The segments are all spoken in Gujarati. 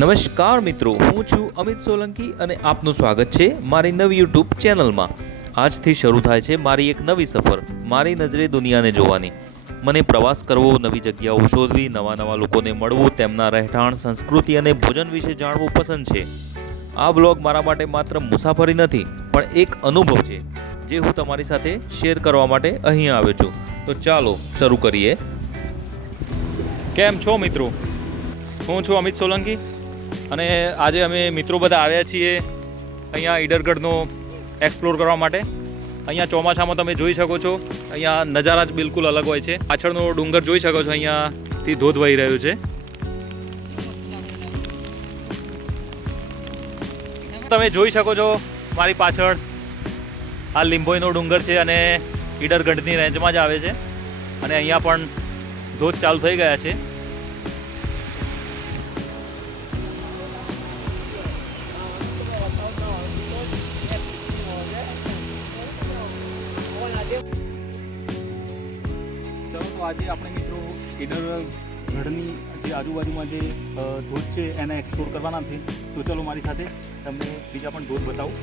નમસ્કાર મિત્રો, હું છું અમિત સોલંકી અને આપનું સ્વાગત છે મારી નવી યુટ્યુબ ચેનલમાં। આજથી શરૂ થાય છે મારી એક નવી સફર, મારી નજરે દુનિયાને જોવાની। મને પ્રવાસ કરવો, નવી જગ્યાઓ શોધવી, નવા લોકોને મળવું, તેમના રહેઠાણ, સંસ્કૃતિ અને ભોજન વિશે જાણવું પસંદ છે। આ વ્લોગ મારા માટે માત્ર મુસાફરી નથી પણ એક અનુભવ છે જે હું તમારી સાથે શેર કરવા માટે અહીં આવ્યો છું। તો ચાલો શરૂ કરીએ। કેમ છો મિત્રો? હું છું અમિત સોલંકી અને આજે અમે મિત્રો બધા આવ્યા છીએ અહીંયા ઈડરગઢનો એક્સપ્લોર કરવા માટે। અહીંયા ચોમાસામાં તમે જોઈ શકો છો, અહીંયા નજારા જ બિલકુલ અલગ હોય છે। પાછળનો ડુંગર જોઈ શકો છો, અહીંયાથી ધોધ વહી રહ્યો છે। તમે જોઈ શકો છો મારી પાછળ આ લીંબોઈનો ડુંગર છે અને ઈડરગઢની રેન્જમાં જ આવે છે અને અહીંયા પણ ધોધ ચાલુ થઈ ગયા છે। આજે આપણે મિત્રો ઈડરગઢની જે આજુબાજુમાં જે ધોધ છે એને એક્સપ્લોર કરવાના છે। તો ચલો મારી સાથે તમને બીજા પણ ધોધ બતાવું।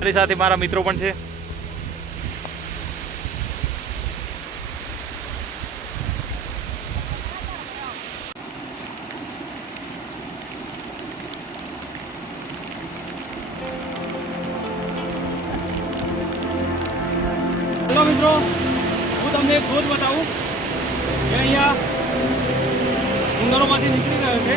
મારી સાથે મારા મિત્રો પણ છે। હેલો મિત્રો, હું તમને એક ધોધ બતાવું જે અહીંયા ડુંગરોમાંથી નીકળી રહ્યો છે।